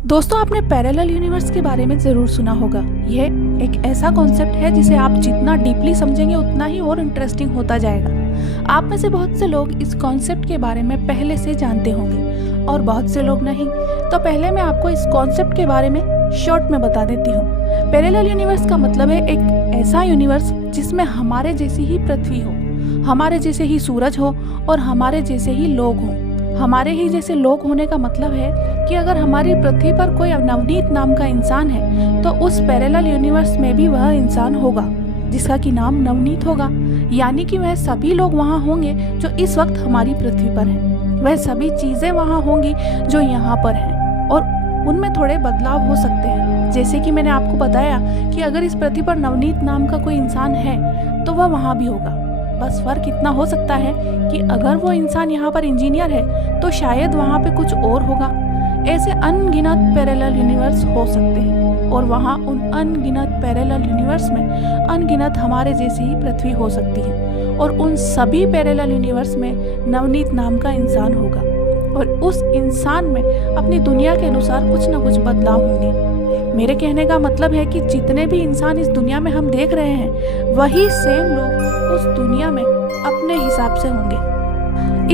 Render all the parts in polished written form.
दोस्तों, आपने parallel universe के बारे में ज़रूर सुना होगा। यह एक ऐसा कॉन्सेप्ट है जिसे आप जितना डीपली समझेंगे उतना ही और इंटरेस्टिंग होता जाएगा। आप में से बहुत से लोग इस कॉन्सेप्ट के बारे में पहले से जानते होंगे और बहुत से लोग नहीं। तो पहले मैं आपको इस कॉन्सेप्ट के बारे में शॉर्ट में बता देती हूँ। पैरेलल यूनिवर्स का मतलब है एक ऐसा यूनिवर्स जिसमें हमारे जैसी ही पृथ्वी हो, हमारे जैसे ही सूरज हो और हमारे जैसे ही लोग हों। हमारे ही जैसे लोग होने का मतलब है कि अगर हमारी पृथ्वी पर कोई नवनीत नाम का इंसान है तो उस पैरेलल यूनिवर्स में भी वह इंसान होगा जिसका कि नाम नवनीत होगा। यानी कि वह सभी लोग वहाँ होंगे जो इस वक्त हमारी पृथ्वी पर हैं। वह सभी चीज़ें वहाँ होंगी जो यहाँ पर हैं और उनमें थोड़े बदलाव हो सकते हैं। जैसे कि मैंने आपको बताया कि अगर इस पृथ्वी पर नवनीत नाम का कोई इंसान है तो वह वहाँ भी होगा। बस फर्क इतना हो सकता है कि अगर वो इंसान यहाँ पर इंजीनियर है तो शायद वहाँ पे कुछ और होगा। ऐसे अनगिनत पैरेलल यूनिवर्स हो सकते हैं और वहाँ उन अनगिनत पैरेलल यूनिवर्स में अनगिनत हमारे जैसी ही पृथ्वी हो सकती है और उन सभी पैरेलल यूनिवर्स में नवनीत नाम का इंसान होगा और उस इंसान में अपनी दुनिया के अनुसार कुछ न कुछ बदलाव होंगे। मेरे कहने का मतलब है कि जितने भी इंसान इस दुनिया में हम देख रहे हैं वही सेम लोग उस दुनिया में अपने हिसाब से होंगे।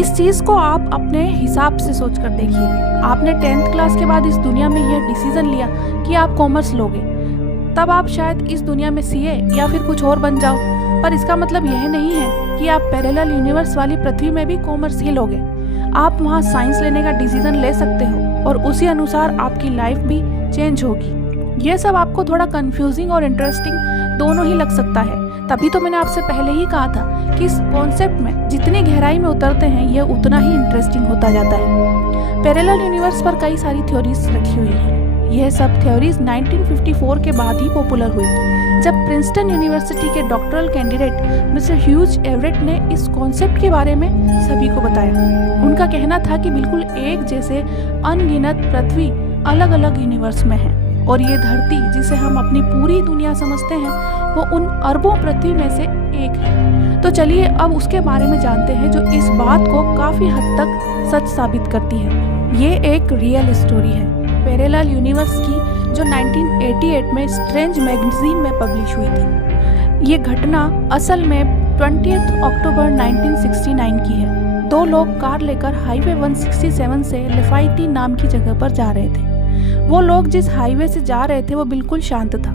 इस चीज़ को आप अपने हिसाब से सोच कर देखिए। आपने 10th क्लास के बाद इस दुनिया में यह डिसीजन लिया कि आप कॉमर्स लोगे, तब आप शायद इस दुनिया में सीए या फिर कुछ और बन जाओ, पर इसका मतलब यह नहीं है कि आप पैरेलल यूनिवर्स वाली पृथ्वी में भी कॉमर्स ही लोगे। आप वहाँ साइंस लेने का डिसीजन ले सकते हो और उसी अनुसार आपकी लाइफ भी चेंज होगी। यह सब आपको थोड़ा कंफ्यूजिंग और इंटरेस्टिंग दोनों ही लग सकता है, तभी तो मैंने आपसे पहले ही कहा था कि इस कॉन्सेप्ट में जितनी गहराई में उतरते हैं यह उतना ही इंटरेस्टिंग होता जाता है। पैरेलल यूनिवर्स पर कई सारी थ्योरीज रखी हुई हैं। यह सब थ्योरीज 1954 के बाद ही पॉपुलर हुई, जब प्रिंसटन यूनिवर्सिटी के doctoral candidate mister huge Everett ने इस कॉन्सेप्ट के बारे में सभी को बताया। उनका कहना था कि बिल्कुल एक जैसे अनगिनत पृथ्वी अलग अलग यूनिवर्स में है और ये धरती जिसे हम अपनी पूरी दुनिया समझते हैं वो उन अरबों पृथ्वी में से एक है। तो चलिए अब उसके बारे में जानते हैं जो इस बात को काफ़ी हद तक सच साबित करती है। ये एक रियल स्टोरी है पैरेलल यूनिवर्स की, जो 1988 में स्ट्रेंज मैगजीन में पब्लिश हुई थी। ये घटना असल में 20 अक्टूबर 1969 की है। दो लोग कार लेकर हाईवे 167 से लिफाइटी नाम की जगह पर जा रहे थे। वो लोग जिस हाईवे से जा रहे थे वो बिल्कुल शांत था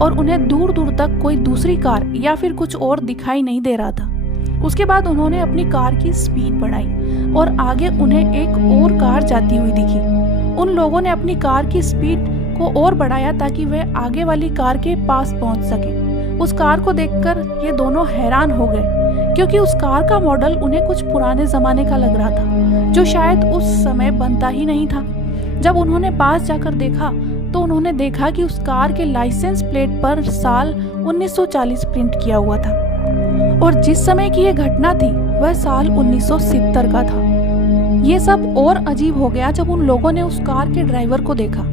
और उन्हें दूर दूर तक कोई दूसरी कार या फिर कुछ और दिखाई नहीं दे रहा था। उसके बाद उन्होंने अपनी कार की स्पीड बढ़ाई और आगे उन्हें एक और कार जाती हुई दिखी। उन लोगों ने अपनी कार की स्पीड को और बढ़ाया ताकि वे आगे वाली कार के पास पहुंच सके। उस कार को देखकर ये दोनों हैरान हो गए क्योंकि उस कार का मॉडल उन्हें कुछ पुराने ज़माने का लग रहा था जो शायद उस समय बनता ही नहीं था। जब उन्होंने पास जाकर देखा तो उन्होंने देखा कि उस कार के लाइसेंस प्लेट पर साल 1940 प्रिंट किया हुआ था और जिस समय की यह घटना थी वह साल 1970 का था। ये सब और अजीब हो गया जब उन लोगों ने उस कार के ड्राइवर को देखा।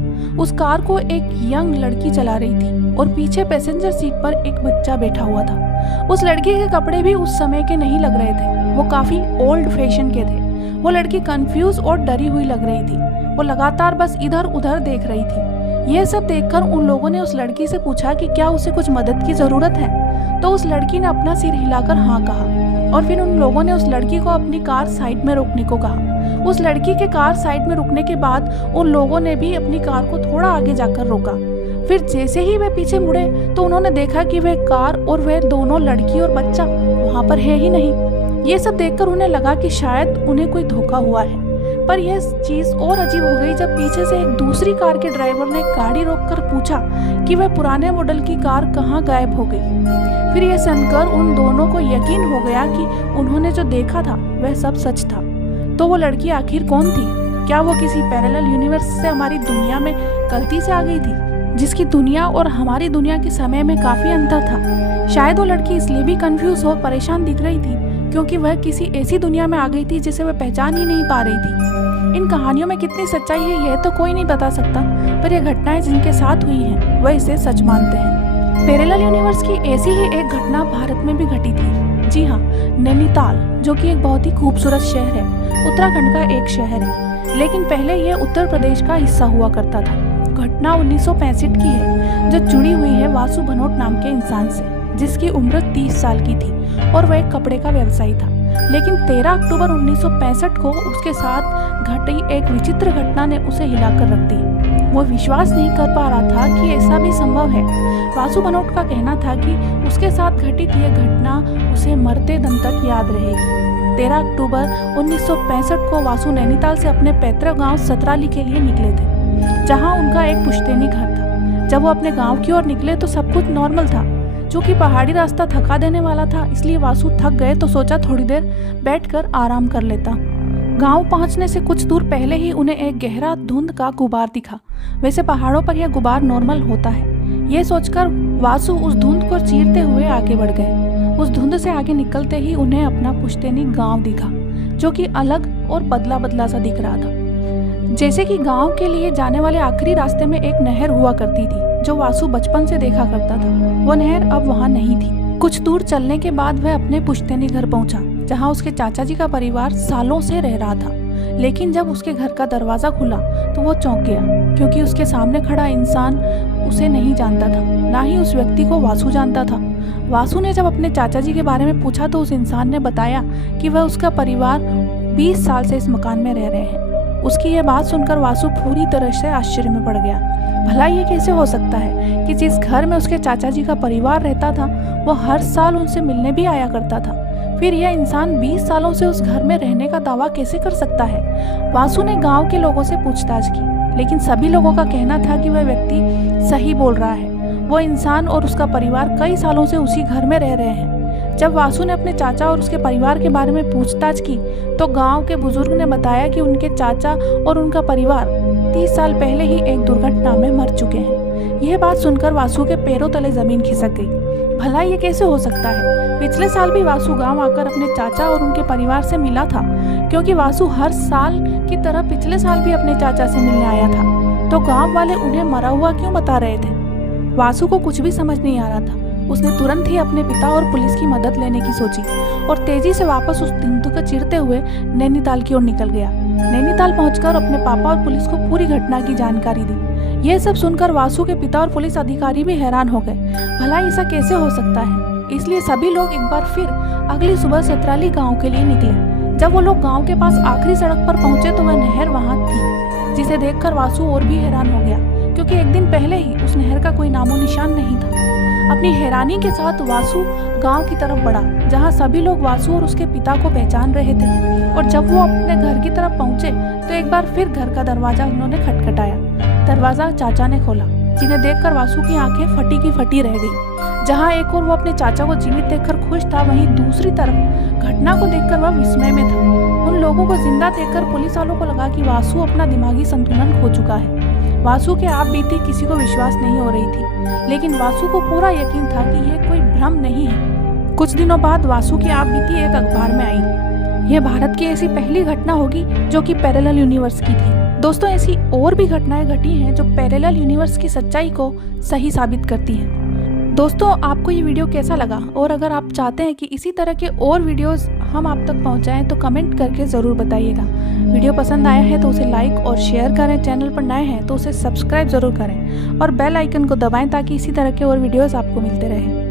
उस कार को एक यंग लड़की चला रही थी और पीछे पैसेंजर सीट पर एक बच्चा बैठा हुआ था। उस लड़की के कपड़े भी उस समय के नहीं लग रहे थे, वो काफ़ी ओल्ड फैशन के थे। वो लड़की कंफ्यूज और डरी हुई लग रही थी। वो लगातार बस इधर उधर देख रही थी। यह सब देखकर उन लोगों ने उस लड़की से पूछा कि क्या उसे कुछ मदद की ज़रूरत है। तो उस लड़की ने अपना सिर हिलाकर हाँ कहा और फिर उन लोगों ने उस लड़की को अपनी कार साइड में रोकने को कहा। उस लड़की के कार साइड में रुकने के बाद उन लोगों ने भी अपनी कार को थोड़ा आगे जाकर रोका। फिर जैसे ही वे पीछे मुड़े तो उन्होंने देखा कि वह कार और वह दोनों लड़की और बच्चा वहाँ पर है ही नहीं। ये सब देखकर उन्हें लगा कि शायद उन्हें कोई धोखा हुआ है। पर यह चीज़ और अजीब हो गई जब पीछे से एक दूसरी कार के ड्राइवर ने गाड़ी रोककर पूछा कि वह पुराने मॉडल की कार कहाँ गायब हो गई। फिर यह सुनकर उन दोनों को यकीन हो गया कि उन्होंने जो देखा था वह सब सच था। तो वो लड़की आखिर कौन थी? क्या वो किसी पैरेलल यूनिवर्स से हमारी दुनिया में गलती से आ गई थी, जिसकी दुनिया और हमारी दुनिया के समय में काफ़ी अंतर था? शायद वो लड़की इसलिए भी कंफ्यूज और परेशान दिख रही थी क्योंकि वह किसी ऐसी दुनिया में आ गई थी जिसे वह पहचान ही नहीं पा रही थी। इन कहानियों में कितनी सच्चाई है यह तो कोई नहीं बता सकता, पर यह घटनाएं जिनके साथ हुई हैं वह इसे सच मानते हैं। पैरेलल यूनिवर्स की ऐसी ही एक घटना भारत में भी घटी थी। जी हाँ, नैनीताल, जो कि एक बहुत ही खूबसूरत शहर है, उत्तराखंड का एक शहर है। लेकिन पहले यह उत्तर प्रदेश का हिस्सा हुआ करता था। घटना 1965 की है, जो जुड़ी हुई है वासु भनोट नाम के इंसान से, जिसकी उम्र 30 साल की थी और वह एक कपड़े का व्यवसायी था। लेकिन 13 अक्टूबर 1965 को उसके साथ घटी एक विचित्र घटना ने उसे हिलाकर रख दी। वो विश्वास नहीं कर पा रहा था कि ऐसा भी संभव है। वासु भनोट का कहना था कि उसके साथ घटित यह घटना उसे मरते दम तक याद रहेगी। 13 अक्टूबर 1965 को वासु नैनीताल से अपने पैतृक गांव सतराली के लिए निकले थे, जहां उनका एक पुश्तैनी घर था। जब वो अपने गांव की ओर निकले तो सब कुछ नॉर्मल था। चूंकि पहाड़ी रास्ता थका देने वाला था, इसलिए वासु थक गए तो सोचा थोड़ी देर बैठकर आराम कर लेता। गांव पहुंचने से कुछ दूर पहले ही उन्हें एक गहरा धुंध का गुबार दिखा। वैसे पहाड़ों पर यह गुबार नॉर्मल होता है। ये सोचकर वासु उस धुंध को चीरते हुए आगे बढ़ गए। उस धुंध से आगे निकलते ही उन्हें अपना पुश्तैनी गांव दिखा, जो कि अलग और बदला बदला सा दिख रहा था। जैसे कि गांव के लिए जाने वाले आखिरी रास्ते में एक नहर हुआ करती थी, जो वासु बचपन से देखा करता था। वो नहर अब वहां नहीं थी। कुछ दूर चलने के बाद वह अपने पुश्तैनी घर पहुंचा, जहां उसके चाचा जी का परिवार सालों से रह रहा था। लेकिन जब उसके घर का दरवाजा खुला तो वो चौंक गया, क्योंकि उसके सामने खड़ा इंसान उसे नहीं जानता था, ना ही उस व्यक्ति को वासु जानता था। वासु ने जब अपने चाचा जी के बारे में पूछा तो उस इंसान ने बताया कि वह उसका परिवार 20 साल से इस मकान में रह रहे हैं। उसकी यह बात सुनकर वासु पूरी तरह से आश्चर्य में पड़ गया। भला ये कैसे हो सकता है कि जिस घर में उसके चाचा जी का परिवार रहता था, वो हर साल उनसे मिलने भी आया करता था। फिर यह इंसान 20 सालों से उस घर में रहने का दावा कैसे कर सकता है? वासु ने गांव के लोगों से पूछताछ की, लेकिन सभी लोगों का कहना था कि वह व्यक्ति सही बोल रहा है। वो इंसान और उसका परिवार कई सालों से उसी घर में रह रहे हैं। जब वासु ने अपने चाचा और उसके परिवार के बारे में पूछताछ की तो गांव के बुजुर्ग ने बताया कि उनके चाचा और उनका परिवार 30 साल पहले ही एक दुर्घटना में मर चुके हैं। यह बात सुनकर वासु के पैरों तले जमीन खिसक गई। भला ये कैसे हो सकता है? पिछले साल भी वासु गांव आकर अपने चाचा और उनके परिवार से मिला था, क्योंकि वासु हर साल की तरह पिछले साल भी अपने चाचा से मिलने आया था। तो गाँव वाले उन्हें मरा हुआ क्यों बता रहे थे? वासु को कुछ भी समझ नहीं आ रहा था। उसने तुरंत ही अपने पिता और पुलिस की मदद लेने की सोची और तेजी से वापस उस धुंध को चीरते हुए नैनीताल की ओर निकल गया। नैनीताल पहुंचकर अपने पापा और पुलिस को पूरी घटना की जानकारी दी। यह सब सुनकर वासु के पिता और पुलिस अधिकारी भी हैरान हो गए। भला ऐसा कैसे हो सकता है? इसलिए सभी लोग एक बार फिर अगली सुबह सतराली गाँव के लिए निकले। जब वो लोग गाँव के पास आखिरी सड़क पर पहुंचे तो वह नहर वहाँ थी, जिसे देखकर वासु और भी हैरान हो गया, क्योंकि एक दिन पहले ही उस नहर का कोई नामो निशान नहीं था। अपनी हैरानी के साथ वासु गांव की तरफ बढ़ा, जहां सभी लोग वासु और उसके पिता को पहचान रहे थे। और जब वो अपने घर की तरफ पहुंचे तो एक बार फिर घर का दरवाजा उन्होंने खटखटाया। दरवाजा चाचा ने खोला, जिन्हें देखकर वासु की आंखें फटी की फटी रह गई। जहां एक और वो अपने चाचा को जीवित देखकर खुश था, वहीं दूसरी तरफ घटना को देखकर वह विस्मय में था। उन लोगों को जिंदा देखकर पुलिस वालों को लगा कि वासु अपना दिमागी संतुलन खो चुका है। वासु के आप बीती किसी को विश्वास नहीं हो रही थी, लेकिन वासु को पूरा यकीन था कि यह कोई भ्रम नहीं है। कुछ दिनों बाद वासु की आप बीती एक अखबार में आई। यह भारत की ऐसी पहली घटना होगी जो कि पैरेलल यूनिवर्स की थी। दोस्तों, ऐसी और भी घटनाएं घटी हैं जो पैरेलल यूनिवर्स की सच्चाई को सही साबित करती हैं। दोस्तों, आपको ये वीडियो कैसा लगा? और अगर आप चाहते हैं कि इसी तरह के और वीडियोस हम आप तक पहुंचाएं तो कमेंट करके ज़रूर बताइएगा। वीडियो पसंद आया है तो उसे लाइक और शेयर करें। चैनल पर नए हैं तो उसे सब्सक्राइब ज़रूर करें और बेल आइकन को दबाएं ताकि इसी तरह के और वीडियोस आपको मिलते रहें।